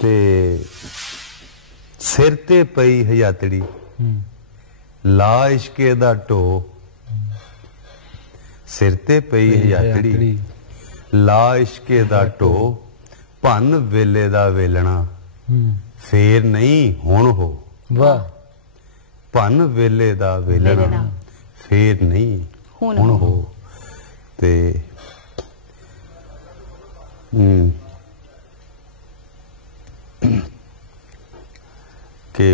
ते सिर ते पई हजातड़ी ला इश्के दा टो, सिर ते पई हजातड़ी ला इश्के दा टो, भन वेले दा वेलना फेर नहीं हुण हो। वाह। भन वेले दा वेलना फेर नहीं हुण हो। ते कि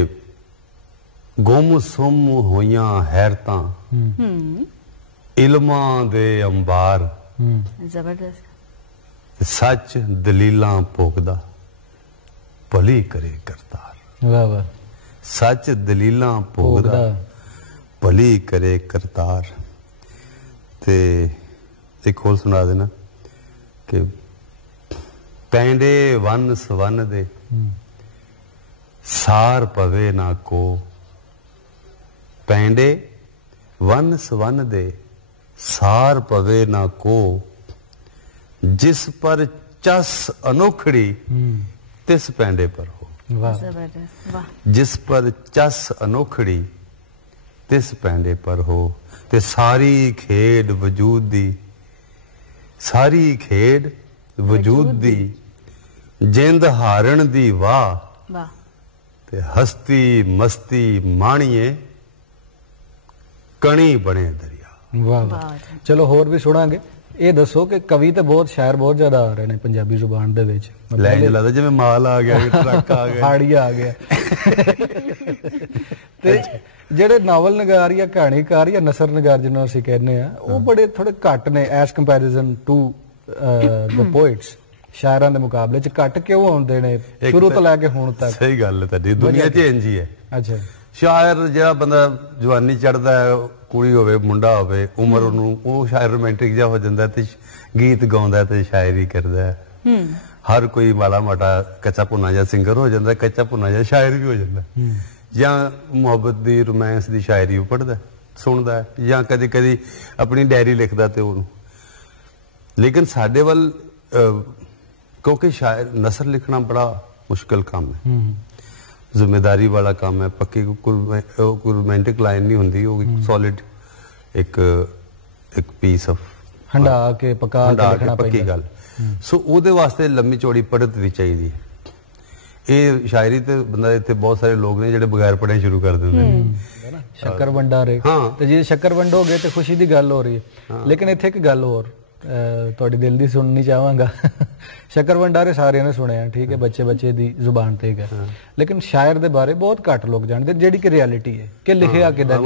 गुम सुम होइयां हैरतां इल्मां दे अंबार, जबरदस्त। सच दलीलां भोगदा भली करे करतार। वाह वाह। सच दलीलां भोगदा भली करे करतार। ते एक होर सुना देना कि पैंडे वन सवन दे सार पवे ना को, पैंडे वन सवन दे सार पवे ना को, जिस पर चस अनोखड़ी तिस पैंडे पर हो। जबरदस्त। वाह। जिस पर चस अनोखड़ी तिस पैंडे पर हो। ते सारी खेड वजूद दी, सारी खेड वजूद दी, जिंद हारण दी वाह, वाह। ते हस्ती मस्ती माणिए कणी बने दरिया। वाह वाह। चलो होर भी सुनांगे। ये दसो कि कवि तो बहुत शायर बहुत ज्यादा आ रहे हैं पंजाबी जुबान दे विच। लाइन लगदा जिवें माल आ गया, ट्रक आ गया, हाड़िया आ गया। ते ਜਿਹੜੇ ਨਾਵਲ ਨਗਾਰ ਜਾਂ ਕਹਾਣੀਕਾਰ ਜਾਂ ਨਸਰ ਨਗਾਰ ਜਿਹਨੂੰ ਅਸੀਂ ਕਹਿੰਦੇ ਆ, ਉਹ ਬੜੇ ਥੋੜੇ ਘੱਟ ਨੇ as comparison to the poets. ਸ਼ਾਇਰਾਂ ਦੇ ਮੁਕਾਬਲੇ ਚ ਘੱਟ ਕਿਉਂ ਆਉਂਦੇ ਨੇ ਸ਼ੁਰੂ ਤੋਂ ਲੈ ਕੇ ਹੁਣ ਤੱਕ? ਸਹੀ ਗੱਲ ਹੈ ਤੁਹਾਡੀ, ਦੁਨੀਆ 'ਚ ਇੰਜ ਹੀ ਹੈ। ਅੱਛਾ। ਸ਼ਾਇਰ ਜਿਹੜਾ ਬੰਦਾ ਜਵਾਨੀ ਚੜਦਾ ਹੈ, ਕੁੜੀ ਹੋਵੇ ਮੁੰਡਾ ਹੋਵੇ, ਉਮਰ ਉਹਨੂੰ, ਉਹ ਸ਼ਾਇਰ ਰੋਮਾਂਟਿਕ ਜਿਹਾ ਹੋ ਜਾਂਦਾ ਤੇ ਗੀਤ ਗਾਉਂਦਾ ਤੇ ਸ਼ਾਇਰੀ ਕਰਦਾ ਹੈ। ਹਰ ਕੋਈ ਮਾੜਾ ਮਾਟਾ ਕੱਚਾ ਭੁੰਨਾ ਜਿਹਾ ਸਿੰਗਰ ਹੋ ਜਾਂਦਾ, ਕੱਚਾ ਭੁੰਨਾ ਜਿਹਾ ਸ਼ਾਇਰ ਵੀ ਹੋ ਜਾਂਦਾ, ਜਾਂ ਮੁਹੱਬਤ ਦੀ ਰੋਮਾਂਸ ਦੀ ਸ਼ਾਇਰੀ ਉਹ ਪੜ੍ਹਦਾ ਸੁਣਦਾ, ਜਾਂ ਕਦੇ ਕਦੀ ਆਪਣੀ ਡਾਇਰੀ ਲਿਖਦਾ ਤੇ ਉਹਨੂੰ। ਲੇਕਿਨ ਸਾਡੇ ਵੱਲ क्योंकि शायर नसर लिखना बड़ा मुश्किल काम है, जिम्मेदारी वाला काम है। पक्की कोई रोमांटिक लाइन नहीं होंगी, वो सॉलिड एक पीस ऑफ हंडा के पका के लिखना पक्की गल। सो ਉਹਦੇ ਵਾਸਤੇ ਲੰਮੀ ਚੌੜੀ ਪੜ੍ਹਤ ਵੀ ਚਾਹੀਦੀ ਹੈ। ਇਹ ਸ਼ਾਇਰੀ ਤੇ ਬੰਦਾ ਇੱਥੇ ਬਹੁਤ ਸਾਰੇ ਲੋਕ ਨੇ ਜਿਹੜੇ ਬਗੈਰ ਪੜ੍ਹੇ ਸ਼ੁਰੂ ਕਰ ਦਿੰਦੇ ਨੇ। ਸ਼ੱਕਰ ਵੰਡਾਰੇ ਤੇ ਜੇ ਸ਼ੱਕਰ ਵੰਡੋਗੇ ਤੇ ਖੁਸ਼ੀ ਦੀ ਗੱਲ ਹੋ ਰਹੀ ਹੈ। ਲੇਕਿਨ ਇੱਥੇ ਇੱਕ ਗੱਲ ਹੋਰ ਤੁਹਾਡੀ ਦਿਲ ਦੀ ਸੁਣਨੀ ਚਾਹਾਂਗਾ। ਸ਼ੱਕਰ ਵੰਡਾਰੇ ਸਾਰਿਆਂ ਨੇ ਸੁਣਿਆ, ਠੀਕ ਹੈ, ਬੱਚੇ ਬੱਚੇ ਦੀ ਜ਼ੁਬਾਨ ਤੇ ਹੈ, ਲੇਕਿਨ ਸ਼ਾਇਰ ਦੇ ਬਾਰੇ ਬਹੁਤ ਘੱਟ ਲੋਕ ਜਾਣਦੇ, ਜਿਹੜੀ ਕਿ ਰਿਐਲਿਟੀ ਹੈ ਕਿ ਲਿਖਿਆ ਕਿੱਦਾਂ।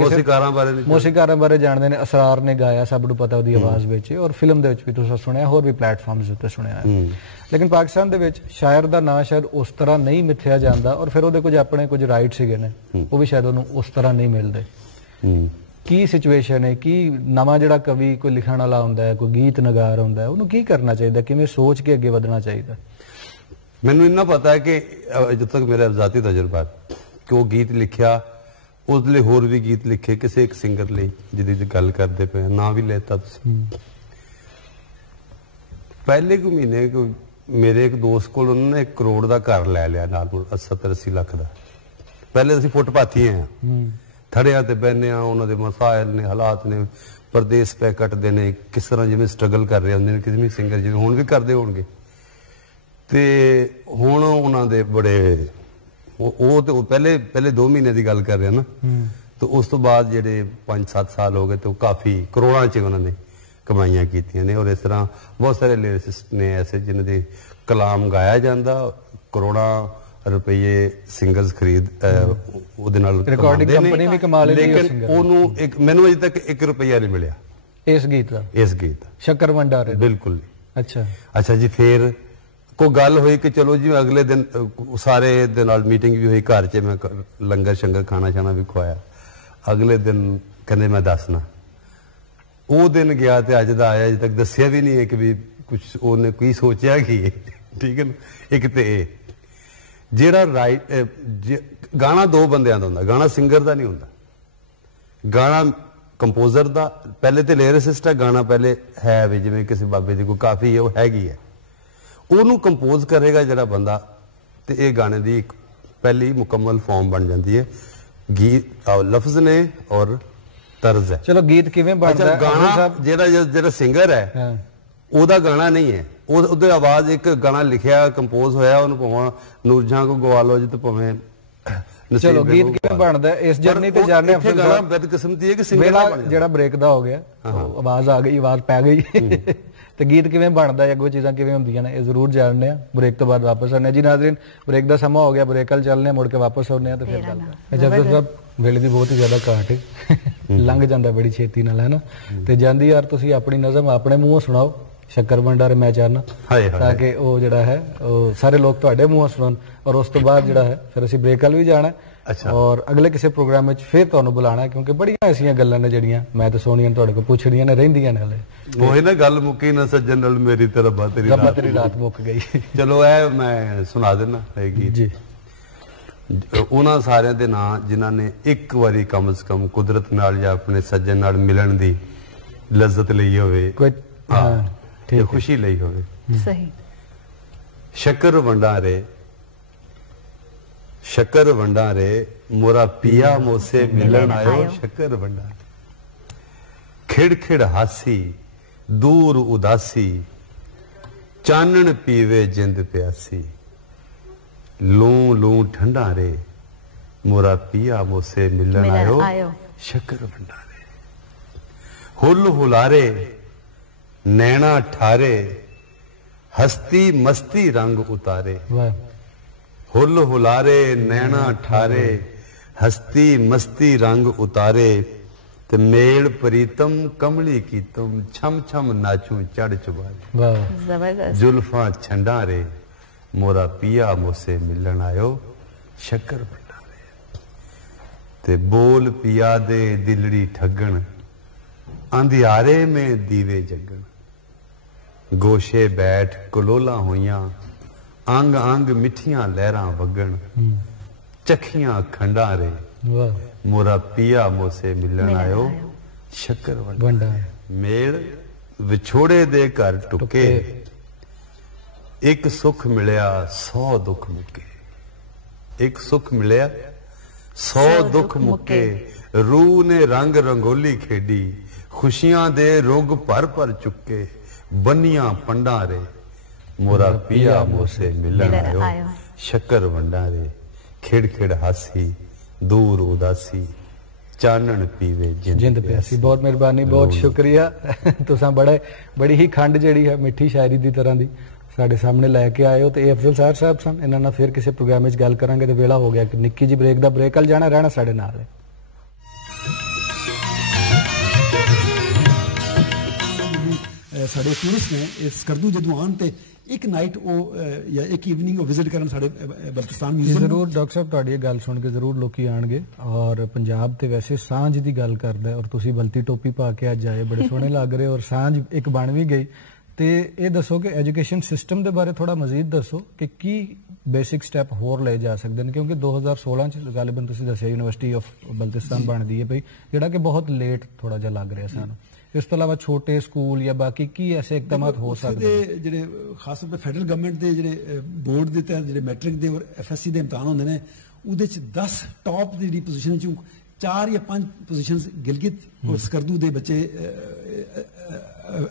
ਮੌਸੀਕਾਰਾਂ ਬਾਰੇ ਜਾਣਦੇ ਨੇ, ਅਸਰਾਰ ਨੇ ਗਾਇਆ, ਸਭ ਨੂੰ ਪਤਾ ਉਹਦੀ ਆਵਾਜ਼ ਵਿੱਚ, ਔਰ ਫਿਲਮ ਦੇ ਵਿੱਚ ਵੀ ਤੁਸੀਂ ਸੁਣਿਆ, ਹੋਰ ਵੀ ਪਲੇਟਫਾਰਮਸ ਉੱਤੇ ਸੁਣਿਆ ਹੈ। ਲੇਕਿਨ ਪਾਕਿਸਤਾਨ ਦੇ ਵਿੱਚ ਸ਼ਾਇਰ ਦਾ ਨਾਂ ਸ਼ਾਇਦ ਉਸ ਤਰ੍ਹਾਂ ਨਹੀਂ ਮਿੱਥਿਆ ਜਾਂਦਾ, ਔਰ ਫਿਰ ਉਹਦੇ ਕੁਝ ਆਪਣੇ ਕੁਝ ਰਾਈਟ ਸੀਗੇ ਨੇ, ਉਹ ਵੀ ਸ਼ਾਇਦ ਉਹਨੂੰ ਉਸ ਤਰ੍ਹਾਂ ਨਹੀਂ ਮਿਲਦੇ। ਕੀ ਸਿਚੁਏਸ਼ਨ ਹੈ? ਕੀ ਨਵਾਂ ਜਿਹੜਾ ਕਵੀ ਕੋਈ ਲਿਖਣ ਵਾਲਾ ਹੁੰਦਾ ਹੈ, ਕੋਈ ਗੀਤ ਨਗਾਰ ਹੁੰਦਾ ਹੈ, ਉਹਨੂੰ ਕੀ ਕਰਨਾ ਚਾਹੀਦਾ, ਕਿਵੇਂ ਸੋਚ ਕੇ ਅੱਗੇ ਵਧਣਾ ਚਾਹੀਦਾ? ਮੈਨੂੰ ਇੰਨਾ ਪਤਾ ਹੈ ਕਿ ਜਦੋਂ ਤੱਕ ਮੇਰਾ ਜ਼ਾਤੀ ਤਜਰਬਾ ਕਿ ਉਹ ਗੀਤ ਲਿਖਿਆ, ਉਸ ਲਈ ਹੋਰ ਵੀ ਗੀਤ ਲਿਖੇ ਕਿਸੇ ਇੱਕ ਸਿੰਗਰ ਲਈ ਜਿਹਦੀ ਗੱਲ ਕਰਦੇ ਪਏ, ਨਾਂ ਵੀ ਲੈਤਾ ਤੁਸੀਂ। ਪਹਿਲੇ ਕੁ ਮਹੀਨੇ ਮੇਰੇ ਇੱਕ ਦੋਸਤ ਕੋਲ ਉਹਨਾਂ ਨੇ 1 ਕਰੋੜ ਦਾ ਘਰ ਲੈ ਲਿਆ ਨਾਲ 70-80 ਲੱਖ ਦਾ। ਪਹਿਲੇ ਅਸੀਂ ਫੁੱਟਪਾਥੀ ਆ, ਥੜਿਆਂ ਤੇ ਬਹਿਨੇ ਆ, ਉਹਨਾਂ ਦੇ ਮਸਾਇਲ ਨੇ, ਹਾਲਾਤ ਨੇ, ਪਰਦੇਸ ਪੈ ਕੱਟਦੇ ਨੇ, ਕਿਸ ਤਰ੍ਹਾਂ ਜਿਵੇਂ ਸਟਰਗਲ ਕਰ ਰਹੇ ਹੁੰਦੇ ਨੇ ਕਿਸੇ ਵੀ ਸਿੰਗਰ, ਜਿਵੇਂ ਹੁਣ ਵੀ ਕਰਦੇ ਹੋਣਗੇ। ਤੇ ਹੁਣ ਉਹਨਾਂ ਦੇ ਬੜੇ ਉਹ ਤੇ ਪਹਿਲੇ 2 ਮਹੀਨੇ ਦੀ ਗੱਲ ਕਰ ਰਿਹਾ ਨਾ, ਤੇ ਉਸ ਤੋਂ ਬਾਅਦ ਜਿਹੜੇ 5-7 ਸਾਲ ਹੋ ਗਏ ਤੇ ਉਹ ਕਾਫੀ ਕਰੋੜਾਂ 'ਚ ਉਹਨਾਂ ਨੇ ਕਮਾਈਆਂ ਕੀਤੀਆਂ ਨੇ। ਔਰ ਇਸ ਤਰ੍ਹਾਂ ਬਹੁਤ ਸਾਰੇ ਲਿਰਿਸਿਸਟ ਨੇ ਐਸੇ ਜਿਨ੍ਹਾਂ ਦੇ ਕਲਾਮ ਗਾਇਆ ਜਾਂਦਾ, ਕਰੋੜਾਂ ਰੁਪਏ ਸਿੰਗਰਸ ਖਰੀਦ ਉਹਦੇ ਨਾਲ ਰਿਕਾਰਡਿੰਗ ਕੰਪਨੀ ਵੀ ਕਮਾ ਲੈਂਦੀ ਹੈ, ਲੇਕਿਨ ਉਹਨੂੰ ਮੈਨੂੰ ਅਜੇ ਤੱਕ 1 ਰੁਪਈਆ ਨਹੀਂ ਮਿਲਿਆ ਇਸ ਗੀਤ ਦਾ। ਸ਼ੱਕਰ ਵੰਡਾਰੇ ਬਿਲਕੁਲ। ਅੱਛਾ ਜੀ। ਫਿਰ ਕੋਈ ਗੱਲ ਹੋਈ ਕਿ ਚਲੋ ਜੀ ਅਗਲੇ ਦਿਨ ਸਾਰੇ ਦੇ ਨਾਲ ਮੀਟਿੰਗ ਵੀ ਹੋਈ, ਘਰ 'ਚ ਮੈਂ ਲੰਗਰ ਸ਼ੰਗਰ ਖਾਣਾ ਛਾਣਾ ਵੀ ਖਵਾਇਆ। ਅਗਲੇ ਦਿਨ ਕਹਿੰਦੇ ਮੈਂ ਦੱਸਣਾ। ਉਹ ਦਿਨ ਗਿਆ ਤੇ ਅੱਜ ਦਾ ਆਇਆ, ਅਜੇ ਤੱਕ ਦੱਸਿਆ ਵੀ ਨਹੀਂ ਹੈ ਕਿ ਵੀ ਕੁਛ ਉਹਨੇ ਕੀ ਸੋਚਿਆ ਕੀ ਹੈ। ਠੀਕ ਹੈ ਨਾ। ਇੱਕ ਤੇ ਇਹ ਜਿਹੜਾ ਗਾਣਾ 2 ਬੰਦਿਆਂ ਦਾ ਹੁੰਦਾ, ਗਾਣਾ ਸਿੰਗਰ ਦਾ ਨਹੀਂ ਹੁੰਦਾ, ਗਾਣਾ ਕੰਪੋਜ਼ਰ ਦਾ। ਪਹਿਲੇ ਤੇ ਲਿਰਿਸਿਸਟ ਹੈ, ਗਾਣਾ ਪਹਿਲੇ ਹੈ ਵੀ ਜਿਵੇਂ ਕਿਸੇ ਬਾਬੇ ਦੀ ਕੋਈ ਕਾਫੀ ਹੈ, ਉਹ ਹੈਗੀ ਹੈ, ਉਹਨੂੰ ਕੰਪੋਜ਼ ਕਰੇਗਾ ਜਿਹੜਾ ਬੰਦਾ, ਤੇ ਇਹ ਗਾਣੇ ਦੀ ਇੱਕ ਪਹਿਲੀ ਮੁਕੰਮਲ ਫਾਰਮ ਬਣ ਜਾਂਦੀ ਹੈ। ਗੀਤ ਲਫ਼ਜ਼ ਨੇ ਔਰ ਤਰਜ਼ ਹੈ। ਚਲੋ ਗੀਤ ਕਿਵੇਂ ਬਣਦਾ? ਗਾਣਾ ਜਿਹੜਾ ਸਿੰਗਰ ਹੈ ਉਹਦਾ ਗਾਣਾ ਨਹੀਂ ਹੈ, ਉਹਦੀ ਆਵਾਜ਼ ਇੱਕ ਗਾਣਾ ਲਿਖਿਆ ਕੰਪੋਜ਼ ਹੋਇਆ, ਉਹਨੂੰ ਭਾਵੇਂ ਨੂਰਜਹਾਂ ਕੋ ਗਵਾ ਲਓ ਜੀ ਤੇ ਭਾਵੇਂ ਚਲੋ ਗੀਤ ਕਿਵੇਂ ਬਣਦਾ ਇਸ ਜਰਨੀ ਤੇ ਜਾਣੇ ਅਫਜ਼ਲ ਸਾਹਿਬ ਬਦਕਿਸਮਤੀ ਹੈ ਕਿ ਸਿੰਗਰ ਬਣ ਜਿਹੜਾ ਬ੍ਰੇਕ ਦਾ ਹੋ ਗਿਆ, ਆਵਾਜ਼ ਆ ਗਈ, ਆਵਾਜ਼ ਪੈ ਗਈ ਤੇ ਗੀਤ ਕਿਵੇਂ ਬਣਦਾ ਹੈ, ਅੱਗੋਂ ਚੀਜ਼ਾਂ ਕਿਵੇਂ ਹੁੰਦੀਆਂ ਨੇ, ਇਹ ਜ਼ਰੂਰ ਜਾਣਦੇ ਆ। ਬ੍ਰੇਕ ਤੋਂ ਬਾਅਦ ਵਾਪਸ ਆਉਂਦੇ ਜੀ ਨਾਜ਼ਰੀਨ, ਬ੍ਰੇਕ ਦਾ ਸਮਾਂ ਹੋ ਗਿਆ, ਬ੍ਰੇਕ ਵੱਲ ਚੱਲਨੇ ਆ, ਮੁੜ ਕੇ ਵਾਪਸ ਆਉਂਦੇ ਆ ਤੇ ਫਿਰ ਗੱਲ ਕਰਦੇ। ਜਫਰ ਸਾਹਿਬ ਵੇਲੇ ਦੀ ਬਹੁਤ ਹੀ ਜ਼ਿਆਦਾ ਘਾਟ ਹੈ, ਲੰਘ ਜਾਂਦਾ ਬੜੀ ਛੇਤੀ ਨਾਲ, ਹੈ ਨਾ। ਤੇ ਜਾਂਦੀ ਯਾਰ ਤੁਸੀਂ ਆਪਣੀ ਨਜ਼ਮ ਆਪਣੇ ਮੂੰਹੋਂ ਸੁਣਾਓ, ਸ਼ੱਕਰ ਭੰਡਾਰ ਮੈਂ ਚਾਹਨਾ, ਤਾਂ ਕਿ ਉਹ ਜਿਹੜਾ ਹੈ ਉਹ ਸਾਰੇ ਲੋਕ ਤੁਹਾਡੇ ਮੂੰਹੋਂ ਸੁਣਨ। ਔਰ ਉਸ ਤੋਂ ਬਾਅਦ ਜਿਹੜਾ ਹੈ ਫਿਰ ਅਸੀਂ ਬ੍ਰੇਕ ਵੱਲ ਵੀ ਜਾਣਾ ਔਰ ਅਗਲੇ ਕਿਸੇ ਪ੍ਰੋਗਰਾਮ ਵਿੱਚ ਫਿਰ ਤੁਹਾਨੂੰ ਬੁਲਾਣਾ, ਕਿਉਂਕਿ ਬੜੀਆਂ ਐਸੀਆਂ ਗੱਲਾਂ ਨੇ ਜਿਹੜੀਆਂ ਮੈਂ ਤੇ ਸੋਨੀਆ ਤੁਹਾਡੇ ਕੋਲ ਪੁੱਛਣੀਆਂ ਨੇ, ਰਹਿੰਦੀਆਂ ਨੇ ਹਲੇ। ਉਹੀ ਨਾ ਗੱਲ ਮੁੱਕੀ ਨਾ ਸੱਜਣ ਨਾਲ ਮੇਰੀ ਤੇ ਰੱਬਾ ਤੇਰੀ ਰਾਤ ਮੁੱਕ ਗਈ। ਚਲੋ ਇਹ ਮੈਂ ਸੁਣਾ ਦੇਣਾ ਇਹ ਗੀਤ ਜੀ। ਉਹਨਾਂ ਸਾਰਿਆਂ ਦੇ ਨਾਂ ਜਿਨ੍ਹਾਂ ਨੇ ਇੱਕ ਵਾਰੀ ਕਮ ਸੇ ਕਮ ਕੁਦਰਤ ਨਾਲ ਜਾਂ ਆਪਣੇ ਸੱਜਣ ਨਾਲ ਮਿਲਣ ਦੀ ਲਜ਼ਤ ਲਈ ਹੋਵੇ, ਤੇ ਖੁਸ਼ੀ ਲਈ ਹੋਵੇ। ਸਹੀ। ਸ਼ੱਕਰ ਵੰਡਾਰੇ, ਸ਼ੱਕਰ ਵੰਡਾਰੇ ਮੋਰਾ ਪਿਆ ਮੋਸੇ ਮਿਲਣ ਆਇਓ, ਸ਼ੱਕਰ ਵੰਡਾਰੇ। ਖਿੜ ਖਿੜ ਹਾਸੀ ਦੂਰ ਉਦਾਸੀ, ਚਾਨਣ ਪੀਵੇ ਜਿੰਦ ਪਿਆਸੀ। ਲੂ ਲੂ ਠੰਡਾ ਰੇ ਮੋਰਾ ਪਿਆ ਮੋਸੇ ਮਿਲਣ ਆਇਓ, ਸ਼ੱਕਰ ਵੰਡਾਰੇ। ਹੁੱਲ ਹੁਲਾਰੇ ਨੈਣਾ ਠਾਰੇ, ਹਸਤੀ ਮਸਤੀ ਰੰਗ ਉਤਾਰੇ। ਹੁੱਲ ਹੁਲਾਰੇ ਨੈਣਾ ਠਾਰੇ, ਹਸਤੀ ਮਸਤੀ ਰੰਗ ਉਤਾਰੇ। ਤੇ ਮੇਲ ਪ੍ਰੀਤਮ ਕਮਲੀ ਕੀਤਮ, ਛਮ ਛਮ ਨਾਚੂ ਚੜ ਚੁਬਾਰੇ। ਜ਼ੁਲਫਾਂ ਛੰਡਾਰੇ ਮੋਰਾ ਪਿਆ ਮੋਸੇ ਮਿਲਣ ਆਇਓ, ਸ਼ੱਕਰ ਭੰਡਾਰੇ। ਤੇ ਬੋਲ ਪਿਆ ਦੇ ਦਿਲੜੀ ਠੱਗਣ, ਅੰਧਿਆਰੇ ਮੇ ਦੀਵੇ ਜਗਣ। ਗੋਸ਼ੇ ਬੈਠ ਕਲੋਲਾਂ ਹੋਈਆਂ, ਅੰਗ ਅੰਗ ਮਿੱਠੀਆਂ ਲਹਿਰਾਂ ਵਗਣ। ਚੱਖੀਆਂ ਖੰਡਾਰੇ ਮੋਰਾ ਪਿਆ ਮੋਸੇ ਮਿਲਣ ਆਇਓ, ਸ਼ੱਕਰ ਵੰਡਾਰੇ। ਮੇਲ ਵਿਛੋੜੇ ਦੇ ਘਰ ਟੁੱਕੇ, ਇੱਕ ਸੁੱਖ ਮਿਲਿਆ 100 ਦੁੱਖ ਮੁੱਕੇ। ਇੱਕ ਸੁੱਖ ਮਿਲਿਆ 100 ਦੁੱਖ ਮੁੱਕੇ। ਰੂਹ ਨੇ ਰੰਗ ਰੰਗੋਲੀ ਖੇਡੀ, ਖੁਸ਼ੀਆਂ ਦੇ ਰੁੱਗ ਭਰ ਭਰ ਚੁੱਕੇ। ਬੰਨੀਆਂ ਪੰਡਾਰੇ ਮੋਰਾ ਪਿਆ ਮੋਸੇ ਮਿਲਣ ਆਇਓ, ਸ਼ੱਕਰ ਵੰਡਾਰੇ। ਖਿੜ ਖਿੜ ਹਾਸੀ ਦੂਰ ਉਦਾਸੀ, ਚਾਨਣ ਪੀਵੇ ਜਿੰਦ ਪਿਆਸੀ। ਬਹੁਤ ਮਿਹਰਬਾਨੀ, ਬਹੁਤ ਸ਼ੁਕਰੀਆ। ਤੁਸੀਂ ਬੜੀ ਹੀ ਖੰਡ ਜਿਹੜੀ ਹੈ ਮਿੱਠੀ ਸ਼ਾਇਰੀ ਦੀ ਤਰ੍ਹਾਂ ਦੀ ਸਾਡੇ ਸਾਹਮਣੇ ਲੈ ਕੇ ਆਏ ਹੋ। ਤੇ ਇਹ ਅਫਜ਼ਲ ਸਾਹਿਬ ਸਨ, ਇਹਨਾਂ ਨਾਲ ਫਿਰ ਕਿਸੇ ਪ੍ਰੋਗਰਾਮ ਵਿੱਚ ਗੱਲ ਕਰਾਂਗੇ। ਤੇ ਵੇਲਾ ਹੋ ਗਿਆ ਕਿ ਨਿੱਕੀ ਜੀ ਬ੍ਰੇਕ ਦਾ, ਬ੍ਰੇਕ ਵੱਲ ਜਾਣਾ, ਰਹਿਣਾ ਸਾਡੇ ਨਾਲ ਹੈ। ਸਾਡੇ ਟੂਰਿਸਟ ਨੇ ਇਸ ਸਕਰਦੂ ਜਦੋਂ ਆਉਣ ਤੇ ਇੱਕ ਨਾਈਟ ਉਹ ਜਾਂ ਇੱਕ ਈਵਨਿੰਗ ਉਹ ਵਿਜ਼ਿਟ ਕਰਨ ਸਾਡੇ ਬਲਤਿਸਤਾਨ ਮਿਊਜ਼ੀਅਮ। ਜ਼ਰੂਰ ਡਾਕਟਰ ਸਾਹਿਬ, ਤੁਹਾਡੀ ਇਹ ਗੱਲ ਸੁਣ ਕੇ ਜ਼ਰੂਰ ਲੋਕੀ ਆਣਗੇ। ਔਰ ਪੰਜਾਬ ਤੇ ਵੈਸੇ ਸਾਂਝ ਦੀ ਗੱਲ ਕਰਦਾ, ਔਰ ਤੁਸੀਂ ਬਲਤੀ ਟੋਪੀ ਪਾ ਕੇ ਅੱਜ ਆਏ, ਬੜੇ ਸੋਹਣੇ ਲੱਗ ਰਹੇ, ਔਰ ਸਾਂਝ ਇੱਕ ਬਣ ਵੀ ਗਈ। ਤੇ ਇਹ ਦੱਸੋ ਕਿ ਐਜੂਕੇਸ਼ਨ ਸਿਸਟਮ ਦੇ ਬਾਰੇ ਥੋੜਾ ਮਜ਼ੀਦ ਦੱਸੋ ਕਿ ਕੀ ਬੇਸਿਕ ਸਟੈਪ ਹੋਰ ਲਏ ਜਾ ਸਕਦੇ ਨੇ, ਕਿਉਂਕਿ 2016 ਚ ਗਾਲਿਬਨ ਤੁਸੀਂ ਦੱਸਿਆ ਯੂਨੀਵਰਸਿਟੀ ਆਫ ਬਲਤਿਸਤਾਨ ਬਣਦੀ ਹੈ ਪਈ, ਜਿਹੜਾ ਕਿ ਬਹੁਤ ਲੇਟ ਥੋੜਾ ਜਿਹਾ ਲੱਗ ਰਿਹਾ ਸਾਨੂੰ। ਇਸ ਤੋਂ ਇਲਾਵਾ ਛੋਟੇ ਸਕੂਲ ਜਾਂ ਬਾਕੀ ਕੀ ਐਸੇ ਇਕਦਾਮਾਤ ਹੋ ਸਕਦੇ ਨੇ ਜਿਹੜੇ ਖਾਸ ਤੌਰ ਤੇ ਫੈਡਰਲ ਗਵਰਨਮੈਂਟ ਦੇ ਜਿਹੜੇ ਬੋਰਡ ਦੇ ਤਹਿਤ ਜਿਹੜੇ ਮੈਟ੍ਰਿਕ ਦੇ ਔਰ FSC ਦੇ ਇਮਤਿਹਾਨ ਹੁੰਦੇ ਨੇ, ਉਹਦੇ ਚ 10 ਟਾਪ ਦੀ ਜਿਹੜੀ ਪੋਜੀਸ਼ਨ ਚੋਂ 4 ਜਾਂ 5 ਪੋਜੀਸ਼ਨਸ ਗਿਲਗਿਤ ਔਰ ਸਕਰਦੂ ਦੇ ਬੱਚੇ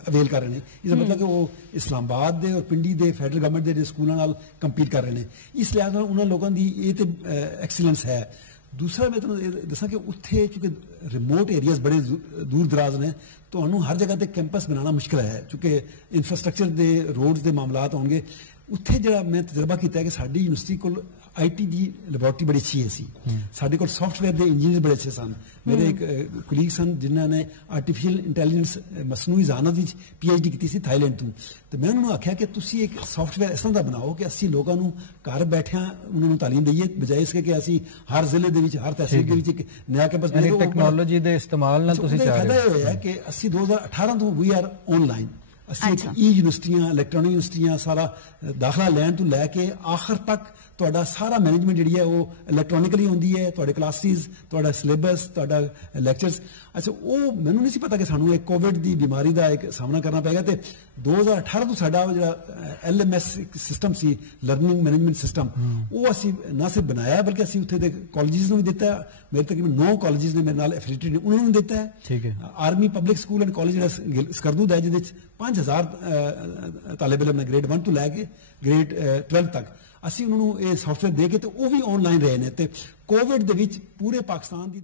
ਅਵੇਲ ਕਰ ਰਹੇ ਨੇ। ਇਸ ਦਾ ਮਤਲਬ ਕਿ ਉਹ ਇਸਲਾਮਾਬਾਦ ਦੇ ਔਰ ਪਿੰਡੀ ਦੇ ਫੈਡਰਲ ਗਵਰਨਮੈਂਟ ਦੇ ਸਕੂਲਾਂ ਨਾਲ ਕੰਪੀਟ ਕਰ ਰਹੇ ਨੇ। ਇਸ ਲਿਹਾਜ਼ ਨਾਲ ਉਹਨਾਂ ਲੋਕਾਂ ਦੀ ਇਹ ਤੇ ਐਕਸੀਲੈਂਸ ਹੈ। ਦੂਸਰਾ ਮੈਂ ਤੁਹਾਨੂੰ ਦੱਸਾਂ ਕਿ ਉੱਥੇ ਚूंकि ਰਿਮੋਟ ਏਰੀਆਜ਼ ਬੜੇ ਦੂਰ ਦਰਾਜ਼ ਨੇ, ਤੁਹਾਨੂੰ ਹਰ ਜਗ੍ਹਾ ਤੇ ਕੈਂਪਸ ਬਣਾਉਣਾ ਮੁਸ਼ਕਿਲ ਹੈ, ਕਿਉਂਕਿ ਇਨਫਰਾਸਟ੍ਰਕਚਰ ਦੇ ਰੋਡਸ ਦੇ ਮਾਮਲਾਤ ਹੋਣਗੇ। ਉੱਥੇ ਜਿਹੜਾ ਮੈਂ ਤਜਰਬਾ ਕੀਤਾ ਹੈ ਕਿ ਸਾਡੀ ਯੂਨੀਵਰਸਿਟੀ ਕੋਲ IT ਦੀ ਲੈਬੋਰਟਰੀ ਬੜੀ ਅੱਛੀ ਸੀ, ਸਾਡੇ ਕੋਲ ਸੌਫਟਵੇਅਰ ਦੇ ਇੰਜੀਨੀਅਰ ਬੜੇ ਅੱਛੇ ਸਨ। ਮੇਰੇ ਇੱਕ ਕੁਲੀਗ ਸਨ ਜਿਨ੍ਹਾਂ ਨੇ ਆਰਟੀਫੀਸ਼ੀਅਲ ਇੰਟੈਲੀਜੈਂਸ ਮਸਨੂਈ ਜ਼ਾਨਤ ਵਿੱਚ PhD ਕੀਤੀ ਸੀ ਥਾਈਲੈਂਡ ਤੋਂ। ਤੇ ਮੈਂ ਉਹਨਾਂ ਨੂੰ ਆਖਿਆ ਕਿ ਤੁਸੀਂ ਇੱਕ ਸੌਫਟਵੇਅਰ ਇਸ ਤਰ੍ਹਾਂ ਦਾ ਬਣਾਓ ਕਿ ਅਸੀਂ ਲੋਕਾਂ ਨੂੰ ਘਰ ਬੈਠਿਆਂ ਉਹਨਾਂ ਨੂੰ ਤਾਲੀਮ ਦਈਏ, ਬਜਾਏ ਇਸ ਕਿ ਅਸੀਂ ਹਰ ਜ਼ਿਲ੍ਹੇ ਦੇ ਵਿੱਚ ਹਰ ਤਹਿਸੀਲ ਦੇ ਵਿੱਚ ਇੱਕ ਨਵਾਂ ਕੈਂਪਸ ਬਣਾਈਏ। ਟੈਕਨੋਲੋਜੀ ਦੇ ਇਸਤੇਮਾਲ ਨਾਲ ਤੁਸੀਂ ਚਾਹ ਰਹੇ ਹੋ। ਫਾਇਦਾ ਇਹ ਹੋਇਆ ਕਿ ਅਸੀਂ 2018 ਤੋਂ ਵੀ ਆਰ ਆਨਲਾਈਨ। ਅਸੀਂ ਯੂਨੀਵਰਸਿਟੀਆਂ ਇਲੈਕਟ੍ਰੋਨਿਕ ਯੂਨੀਵਰਸਿਟੀਆਂ ਸਾਰਾ ਦਾਖਲਾ ਲੈਣ ਤੋਂ ਲੈ ਕੇ ਆਖਰ ਤੱਕ ਤੁਹਾਡਾ ਸਾਰਾ ਮੈਨੇਜਮੈਂਟ ਜਿਹੜੀ ਹੈ ਉਹ ਇਲੈਕਟ੍ਰੋਨਿਕਲੀ ਹੁੰਦੀ ਹੈ ਤੁਹਾਡੇ ਕਲਾਸਿਸ ਤੁਹਾਡਾ ਸਿਲੇਬਸ ਤੁਹਾਡਾ ਲੈਕਚਰਸ ਅੱਛਾ ਉਹ ਮੈਨੂੰ ਨਹੀਂ ਸੀ ਪਤਾ ਕਿ ਸਾਨੂੰ ਇੱਕ ਕੋਵਿਡ ਦੀ ਬਿਮਾਰੀ ਦਾ ਇੱਕ ਸਾਹਮਣਾ ਕਰਨਾ ਪਏਗਾ ਤੇ 2018 ਤੋਂ ਸਾਡਾ ਜਿਹੜਾ LMS ਸਿਸਟਮ ਸੀ ਲਰਨਿੰਗ ਮੈਨੇਜਮੈਂਟ ਸਿਸਟਮ ਉਹ ਅਸੀਂ ਨਾ ਸਿਰਫ ਬਣਾਇਆ ਬਲਕਿ ਅਸੀਂ ਉੱਥੇ ਦੇ ਕਾਲਜਿਸ ਨੂੰ ਵੀ ਦਿੱਤਾ ਮੇਰੇ ਤਕਰੀਬਨ 9 ਕਾਲਜਿਸ ਨੇ ਮੇਰੇ ਨਾਲ ਐਫੀਲੀਏਟਡ ਨੇ ਉਹਨਾਂ ਨੂੰ ਦਿੱਤਾ ਹੈ ਠੀਕ ਹੈ army public school and college ਜਿਹੜਾ ਸਕਰਦੂ ਦਾ ਜਿਹਦੇ ਵਿੱਚ 5000 ਤਾਲਿਬ ਇਲਮ ਨੇ ਗ੍ਰੇਡ 1 ਤੋਂ ਲੈ ਕੇ ਗ੍ਰੇਡ 12 ਤੱਕ ਅਸੀਂ ਉਹਨਾਂ ਨੂੰ ਇਹ ਸੌਫਟਵੇਅਰ ਦੇ ਕੇ ਤੇ ਉਹ ਵੀ ਆਨਲਾਈਨ ਰਹੇ ਨੇ ਤੇ ਕੋਵਿਡ ਦੇ ਵਿੱਚ ਪੂਰੇ ਪਾਕਿਸਤਾਨ ਦੀ